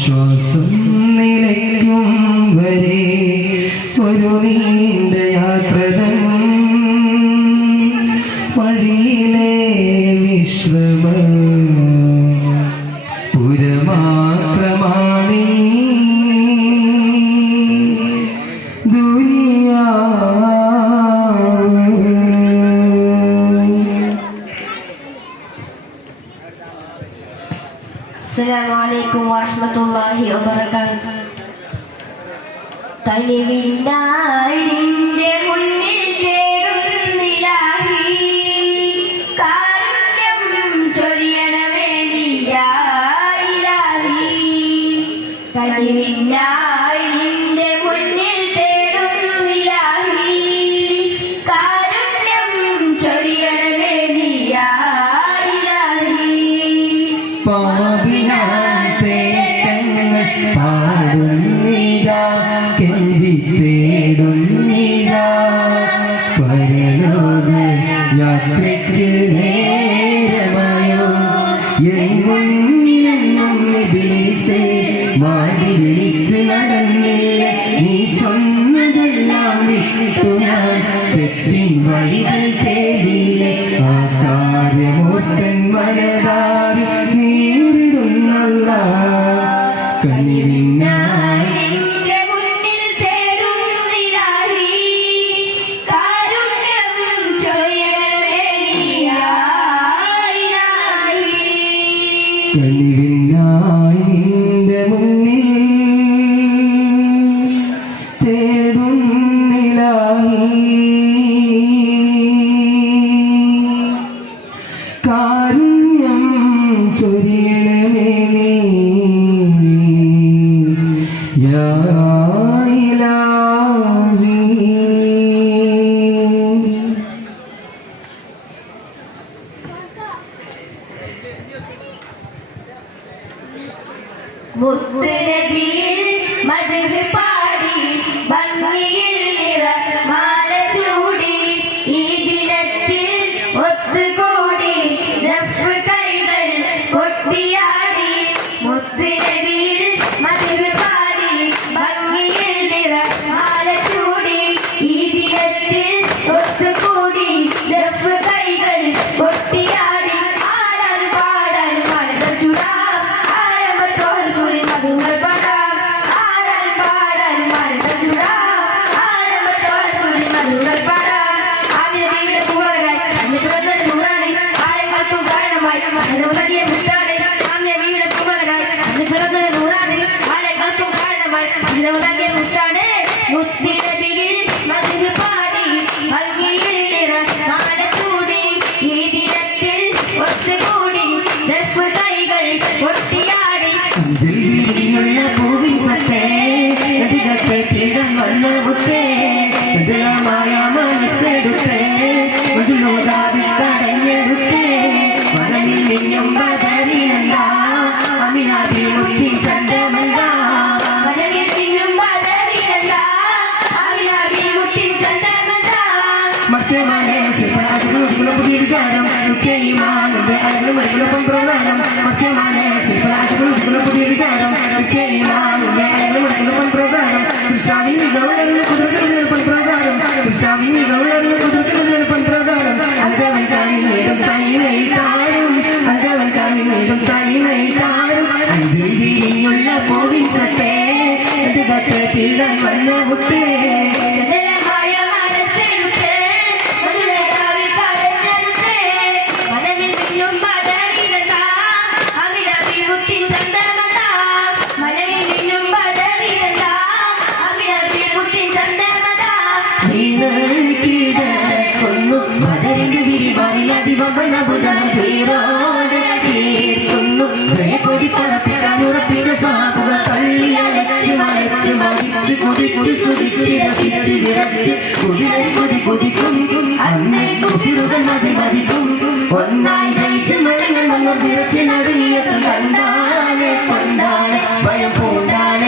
ശ്വാസം നിലയ്ക്കും വരെ ഒരു നീണ്ട യാത്രതൻ വഴിയിലെ വിശ്രമ പുരമാത്രമാണീ Assalamualaikum warahmatullahi wabarakatuh. തനിവിനായി നിന്റെ മുന്നിൽ തേടുന്നിലാഹി കാരുണ്യം ചൊരിയണമേ നീയായിലാഹി തനിവിനായി നിന്റെ മുന്നിൽ തേടുന്നിലാഹി കാരുണ്യം ചൊരിയണമേ നീയായിലാഹി പാപിനാൻ തേട്ടങ്ങൾ പാടുന്നീരാ കെഞ്ചി തേടുന്നീരാ പരലോക യാത്രയ്ക്ക് നേരമായോ എങ്ങും ഇബ്ലീസേ മാടി വിളിച്ച് നടന്നില്ല നീ ചൊന്നതെല്ലാം വിട്ടു ഞാൻ തെറ്റിൻ വഴികൾ തേടിയില്ലേ ആ കാര്യമോർത്തൻ മനതാരി നേരിടുന്നല്ല കനിവിനായി നിന്റെ മുന്നിൽ തേടുന്നിലാഹി കാരുണ്യം ചൊരിയണമേ നീയായിലാഹി കനിവിനായി നിന്റെ മുന്നിൽ തേടുന്നിലാഹി കാരുണ്യം ചൊരിയണമേ യാ ഇലാഹി മുത്തുനബിയിൽ മദ്ഹ് പാടി ഭംഗിയിൽ നിറമാല ചൂടി ഈ ദിനത്തിൽ ഒത്തുകൂടി ദഫ് കൈകൾ കൊട്ടിയാടി മുത്തുനബിയിൽ മദ്ഹ് പാടി ഭംഗിയിൽ നിറമാല ചൂടി ഈ ദിനത്തിൽ ഒത്തുകൂടി ദഫ് കൈകൾ കൊട്ടിയാടി ആടാൻ പാടാൻ മഴ ചുടാ മുത്തിനബിയിൽ മദ്ഹ് പാടി ഭംഗിയിൽ നിറമാല ചൂടി ഈ ദിനത്തിൽ ഒത്തുകൂടി ദഫ് കൈകൾ കൊട്ടിയാടി ജൽവിരിയുള്ള പൂവിൻ സത്തേ നദികൾക്കിടം വന്ന മുത്തേ സജലമായ മനസ്സെടുത്തേ മധുലോകാവിൽ കടഞ്ഞെടുത്തേ മനമിൽ നിന്നും ബദരിനല്ല അമിനാബി മുത്തി ചന്തമല്ല മനമിൽ നിന്നും ബദരിനല്ല അമിനാബി മുത്തി ചന്തമല്ല മറ്റേ പുതിയൊരു ഗാനം ഈമാനിന്റെ അയൽമൊപ്പം പ്രധാനം മറ്റേ പുതിയൊരു ഗാനം ഈമാനിന്റെ അയൽമൊപ്പം പ്രധാനം സൃഷ്ടാവി ഗൗരവ കുതിർക്കൽപ്പം പ്രധാനം സൃഷ്ടാവി ഗൗരവ കുതിർക്കൽപ്പം പ്രധാനം അകവൻ കാണിനേടും തനിമൈതാരും അകവൻ കാണിനേടും തനിമൈതാരും അഞ്ചിരിയുള്ള പോവിൻ സത്തേ തീരാൻ വന്ന മുത്തേ ഒന്നായി ജയിച്ച് മഴങ്ങൾ വന്നു വിറച്ച് നടുങ്ങി